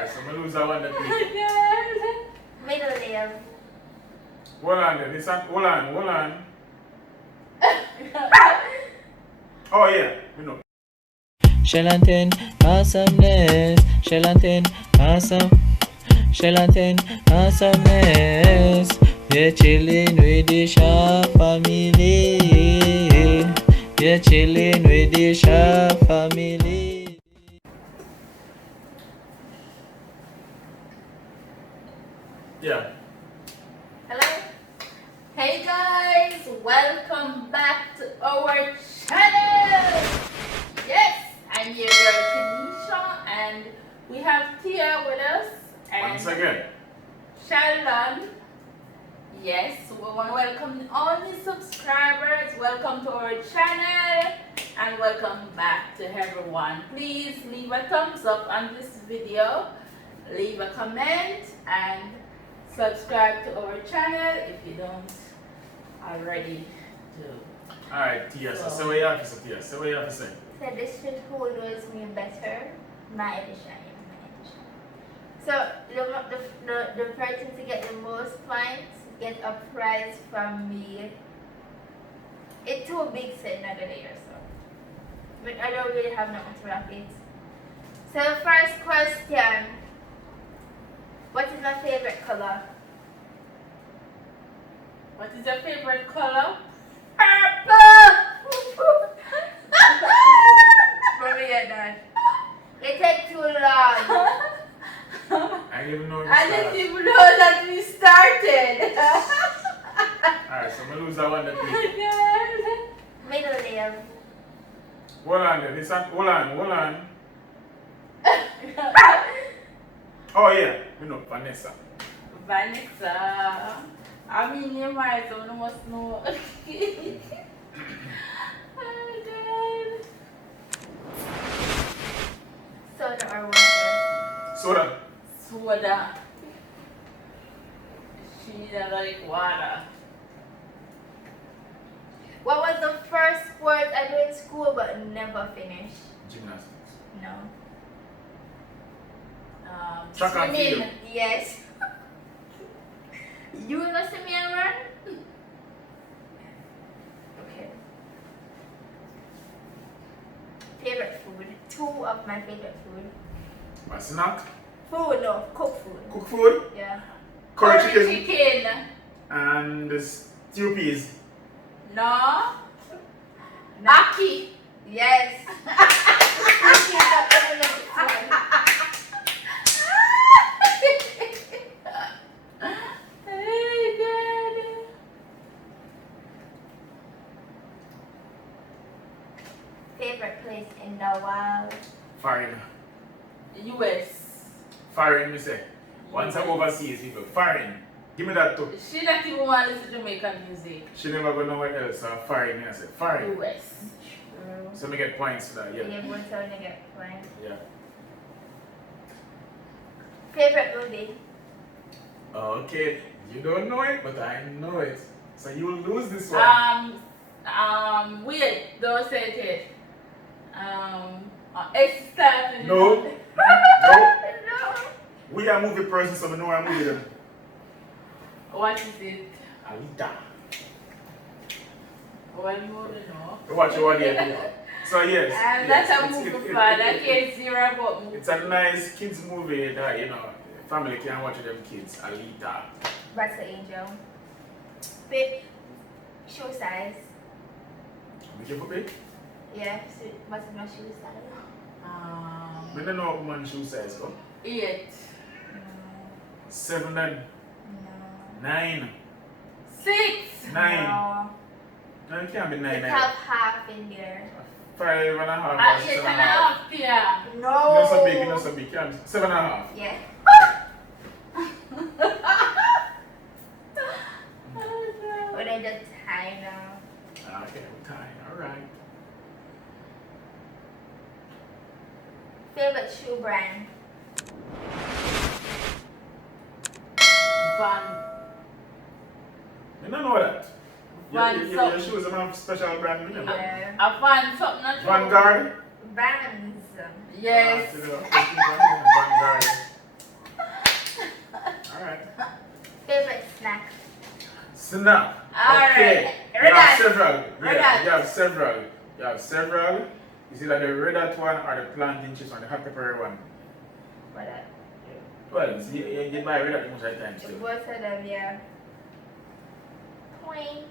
Alright, so I lose that one that week. Middle name. Hold on then. Hold on. Oh yeah, we know. Shelantin, awesomeness. Shelantin, awesome. Shelantin, awesomeness. We're chilling with the Shaw family. We're chilling with the Shaw family. Yeah. Hello. Hey guys, welcome back to our channel. Yes, I'm your girl Tanisha, and we have Tia with us. And Once again. Sheldon. Yes, we want to welcome all the subscribers. Welcome to our channel and welcome back to everyone. Please leave a thumbs up on this video, leave a comment, and subscribe to our channel if you don't already do. Alright, Tia, so say what you have to say, Tia. Say what you have to say. So this should hold us me better. My edition. So the person to get the most points get a prize from me. It's too big set another layer, so but I don't really have nothing to wrap it. So first question. What is my favorite color? What is your favorite color? Purple! Let me get that. It takes too long. I didn't even know I didn't even know that we started. Alright, so I lose that one that week. Middle name. Hold on then. Hold on. Oh yeah, we know. Vanessa. Vanessa. I mean, you might don't must know. Oh God. Soda or water? Soda. Soda. She doesn't like water. What was the first sport I did in school but never finished? Gymnastics. No. Track and Swimming. field. Yes. You know swimming and run? Okay. Favorite food. Two of my favorite food. My snack. Food, no, cook food. Cook food. Yeah. Curry chicken. chicken. And the stew peas. No. Aki. Yes. Hey, God. Favorite place in the world? Foreign. US. Foreign, me say. Once I'm overseas, people. Foreign. Give me that too. She not even want to listen to Jamaican music. She never go nowhere else. Foreign, I said. Foreign. US. So me get points for that, yeah. Yeah, we're telling you get point. Yeah. Favorite movie? Okay. You don't know it, but I know it. So you will lose this one. Wait, don't say it. It's starting. No. No. We are movie person, so we know I'm movie them. What is it? Alita. One movie, no. Watch it one day. So yes. And yes, that's a movie for that can't zero about movie. It's a nice kids movie that family can watch with them kids. Alita. That's the angel. Big shoe size. Make you put it? Yeah, so what's my shoe size? I don't know what woman shoe size go. 8. 7 and No. 9. 6. 9. No. No, it can't be 9. It have half in there. 5 and a half. or 8 6 and a and a half. half, yeah. No. Not so big, not so big. 7 and a half. Yeah. But I just tie now. Okay, we're tying. Alright. Favorite shoe brand? Van. You don't know that. Van Your shoes have special brand, remember? Yeah. A Van something not Vanguard? Vans. Yes. Vanguard. Snap. Alright. Okay. You Red have Hat. several. Red Yeah, Hat. you have several. You have several. Is it like the red hot one or the plantain chips one, the hot pepper one? What that? Well, see, you buy red hot most of the time too. Both of them, yeah. Point.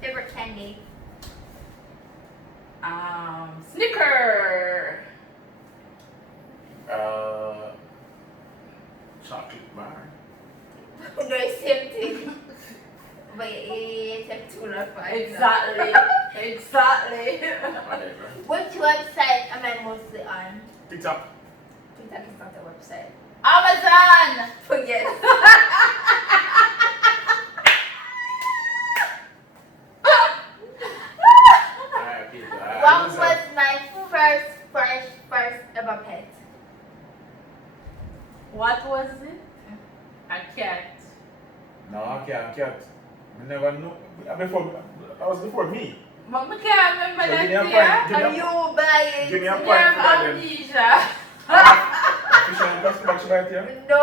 Favorite candy? Snicker. Chocolate bar. No, it's same thing. But it takes 2 or 5. Exactly. Exactly. Whatever. Which website am I mostly on? TikTok. TikTok is not a website. Amazon. Forget. Alright, people. What was my first ever pet? What was it? A cat. No, I can't. I never knew. That was before me. Mama can't remember So that give me a year. point. Are you buying? Give me a You point have for that then. amnesia. Fish and plastic bag she buy it here? No.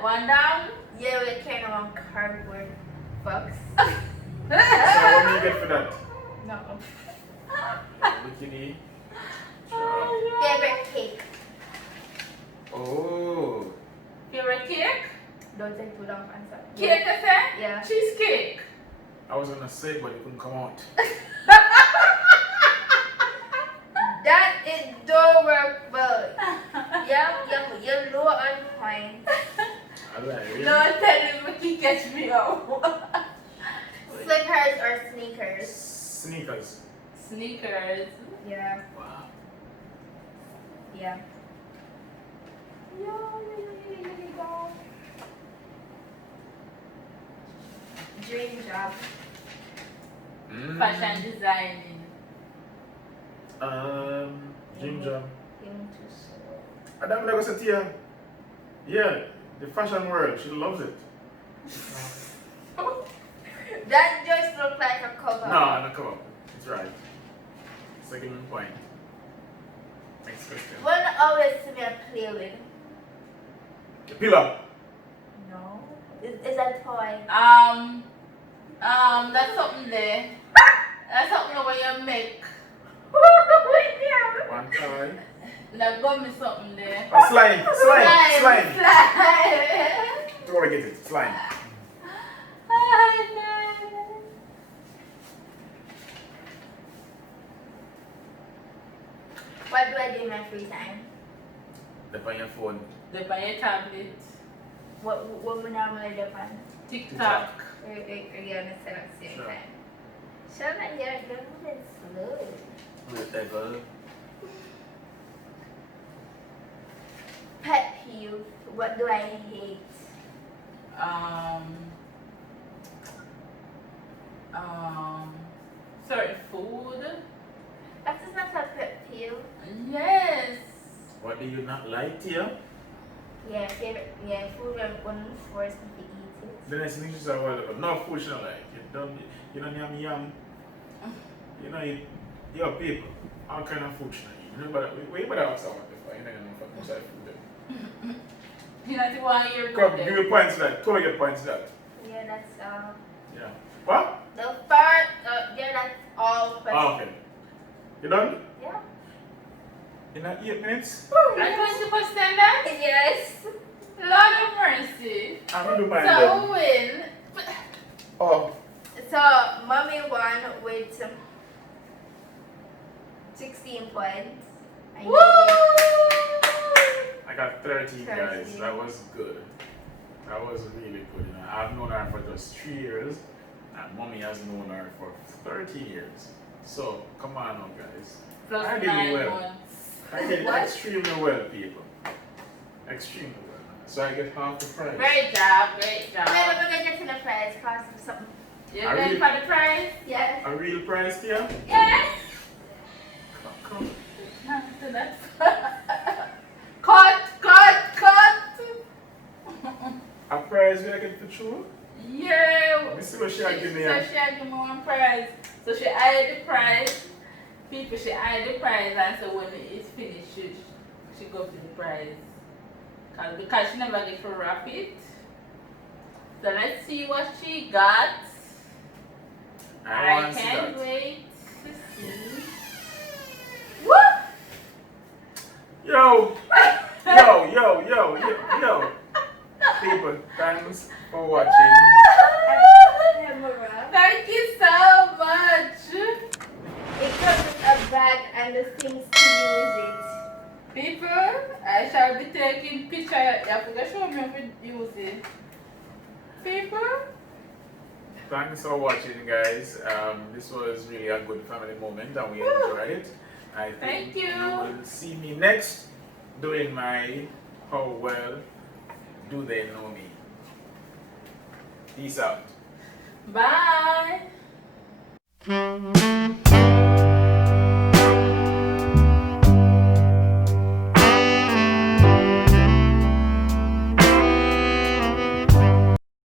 One down. Yeah, we carrying around cardboard box. So what do you get for that? No. Bikini. Sure. Favorite cake? Oh. Favorite cake? Don't take too long to answer. Cake, I said? Yeah. Cheesecake. I was gonna say it, but it couldn't come out. That is adorable. You're low on points. I like it. Don't tell him Mickey catch me out. Slickers or sneakers? Sneakers. Sneakers. Yeah. Wow. Yeah. Dream job. Fashion designing. Dream job. Him too slow. Adam never said here. Yeah, the fashion world. She loves it. That just look like a cover. No, come on. It's right. Second point. Next question. One always to me I play with. The pillow. No. Is a toy. That's something there. That's something where you make. One toy. That got me something there. Oh, slime. Slime. Slime. Don't want to get it. Slime. What do I do in my free time? Dip on your phone. They buy a tablet. What we normally do on? TikTok. We're gonna set up same Sure. time. Shana, you're moving slow. Whatever. Pet peeve. What do I hate? Certain food. That is not a pet peeve. Yes. What do you not like here? Yeah, favorite. Yeah, food when force me to eat it. The next thing is no food she don't like. You don't yum yum. You know your people. All kind of food she don't eat. You better wait better ask someone before you know fuck much of food there. You know the one you're Come, good give at. me points to that. Totally get points to that. Yeah, that's Yeah. What? the first. Yeah, that's all. Oh, okay. You done? Yeah. In 8 minutes? I 20% that? Yes. Lord of mercy. I'm gonna do mine So then. who win? Oh, So, mommy won with 16 points. And Woo! I got 13 guys. 13. That was good. That was really good. You know, I've known her for just 3 years, and mommy has known her for 13 years. So come on now, guys. Plus I did 9 well. months. I did What? extremely well, people. Extremely well. So I get half the price. Great job, great I'm job. gonna get to the prize. Cost me something. You're Are going we- for the prize? Yes. A real price here? Yes. Come. Cut. A prize we I get for true? Yeah. Let me see what she had give me. So she had give me one prize. So she added the prize. People, she added the prize, and so when it's finished, she go for the prize. because she never get to wrap it. So let's see what she got. I want to see can't that. wait to see. Woo! Yo! Yo! People, thanks for watching. Camera. Thank you so much. It comes with a bag and the things to use it. People, I shall be taking picture. You have to show me how to use it. People, Thanks for watching, guys. This was really a good family moment and we enjoyed it. I think Thank you. will see me next doing my How Well Do They Know Me. Peace out. bye.